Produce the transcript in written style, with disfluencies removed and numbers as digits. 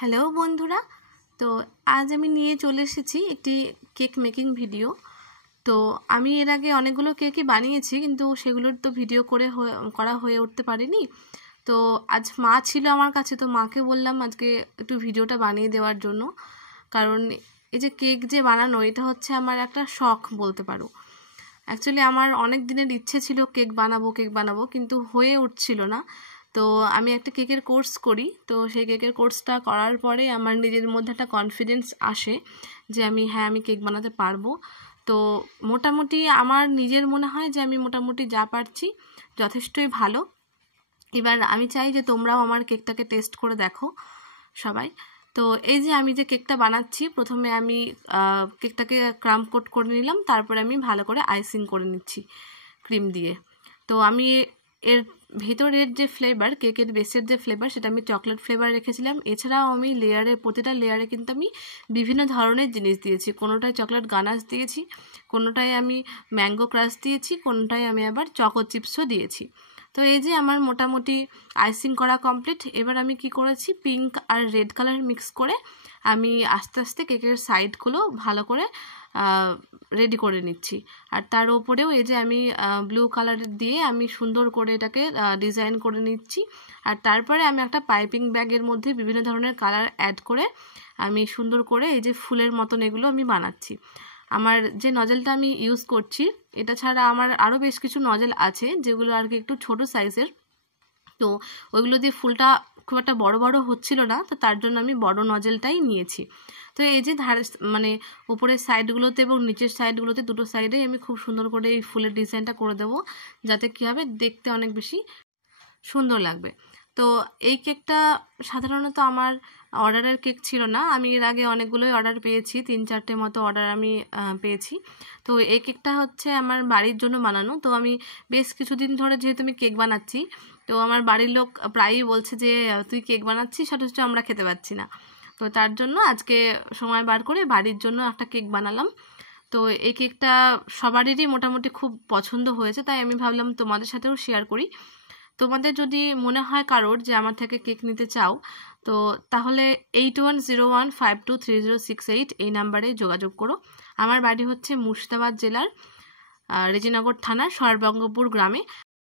Hello বন্ধুরা, তো আজ আমি নিয়ে চলে এসেছি একটি কেক মেকিং ভিডিও। তো আমি এর আগে অনেকগুলো কেকই বানিয়েছি, কিন্তু সেগুলোর তো ভিডিও করা হয়ে উঠতে পারেনি। তো আজ মা ছিল আমার কাছে, তো মাকে বললাম আজকে একটু ভিডিওটা বানিয়ে দেওয়ার জন্য। কারণ এই যে কেক যে বানানো, এটা হচ্ছে আমার একটা শখ বলতে পারো। অ্যাকচুয়ালি আমার অনেক দিনের ইচ্ছে ছিল কেক বানাবো, কিন্তু হয়ে উঠছিল না। তো আমি একটা কেকের কোর্স করি, তো সেই কেকের কোর্সটা করার পরে আমার নিজের মধ্যে একটা কনফিডেন্স আসে যে আমি কেক বানাতে পারবো। তো মোটামুটি আমার নিজের মনে হয় যে আমি মোটামুটি যা পারছি যথেষ্টই ভালো। এবার আমি চাই যে তোমরাও আমার কেকটাকে টেস্ট করে দেখো সবাই। তো এই যে আমি যে কেকটা বানাচ্ছি, প্রথমে আমি কেকটাকে ক্রাম্ব কোট করে নিলাম, তারপরে আমি ভালো করে আইসিং করে নিচ্ছি ক্রিম দিয়ে। তো আমি এর ভেতরের যে ফ্লেভার, কেকের বেসের যে ফ্লেভার, সেটা আমি চকলেট ফ্লেভার রেখেছিলাম। এছাড়াও আমি প্রতিটা লেয়ারে কিন্তু আমি বিভিন্ন ধরনের জিনিস দিয়েছি। কোনোটায় চকলেট গানাশ দিয়েছি, কোনোটায় আমি ম্যাঙ্গো ক্রাশ দিয়েছি, কোনোটায় আমি আবার চকো চিপসও দিয়েছি। তো এই যে আমার মোটামুটি আইসিং করা কমপ্লিট। এবার আমি কি করেছি, পিঙ্ক আর রেড কালার মিক্স করে আমি আস্তে আস্তে কেকের সাইডগুলো ভালো করে রেডি করে নিচ্ছি। আর তার উপরেও এই যে আমি ব্লু কালারের দিয়ে আমি সুন্দর করে এটাকে ডিজাইন করে নিচ্ছি। আর তারপরে আমি একটা পাইপিং ব্যাগের মধ্যে বিভিন্ন ধরনের কালার অ্যাড করে আমি সুন্দর করে এই যে ফুলের মতন এগুলো আমি বানাচ্ছি। আমার যে নজেলটা আমি ইউজ করছি, এটা ছাড়া আমার আরও বেশ কিছু নজেল আছে যেগুলো আর কি একটু ছোট সাইজের। তো ওইগুলো দিয়ে ফুলটা খুব একটা বড় বড় হচ্ছিল না, তো তার জন্য আমি বড় নজেলটাই নিয়েছি। তো এই যে উপরের সাইডগুলোতে এবং নিচের সাইডগুলোতে দুটো সাইডেই আমি খুব সুন্দর করে এই ফুলের ডিজাইনটা করে দেবো, যাতে কী হবে, দেখতে অনেক বেশি সুন্দর লাগবে। তো এই কেকটা সাধারণত আমার অর্ডারের কেক ছিল না, আমি এর আগে অনেকগুলোই অর্ডার পেয়েছি, 3-4টে মতো অর্ডার আমি পেয়েছি। তো এই কেকটা হচ্ছে আমার বাড়ির জন্য বানানো। তো আমি বেশ কিছুদিন ধরে যেহেতু আমি কেক বানাচ্ছি, তো আমার বাড়ির লোক প্রায়ই বলছে যে তুই কেক বানাচ্ছিস অথচ আমরা খেতে পাচ্ছি না। তো তার জন্য আজকে সময় বার করে বাড়ির জন্য একটা কেক বানালাম। তো এই কেকটা সবারই মোটামুটি খুব পছন্দ হয়েছে, তাই আমি ভাবলাম তোমাদের সাথেও শেয়ার করি। তোমাদের যদি মনে হয় কারোর যে আমার থেকে কেক নিতে চাও, তো তাহলে 8101523068 এই নাম্বারে যোগাযোগ করো। আমার বাড়ি হচ্ছে মুর্শিদাবাদ জেলার রেজিনগর থানার সর্বঙ্গপুর গ্রামে।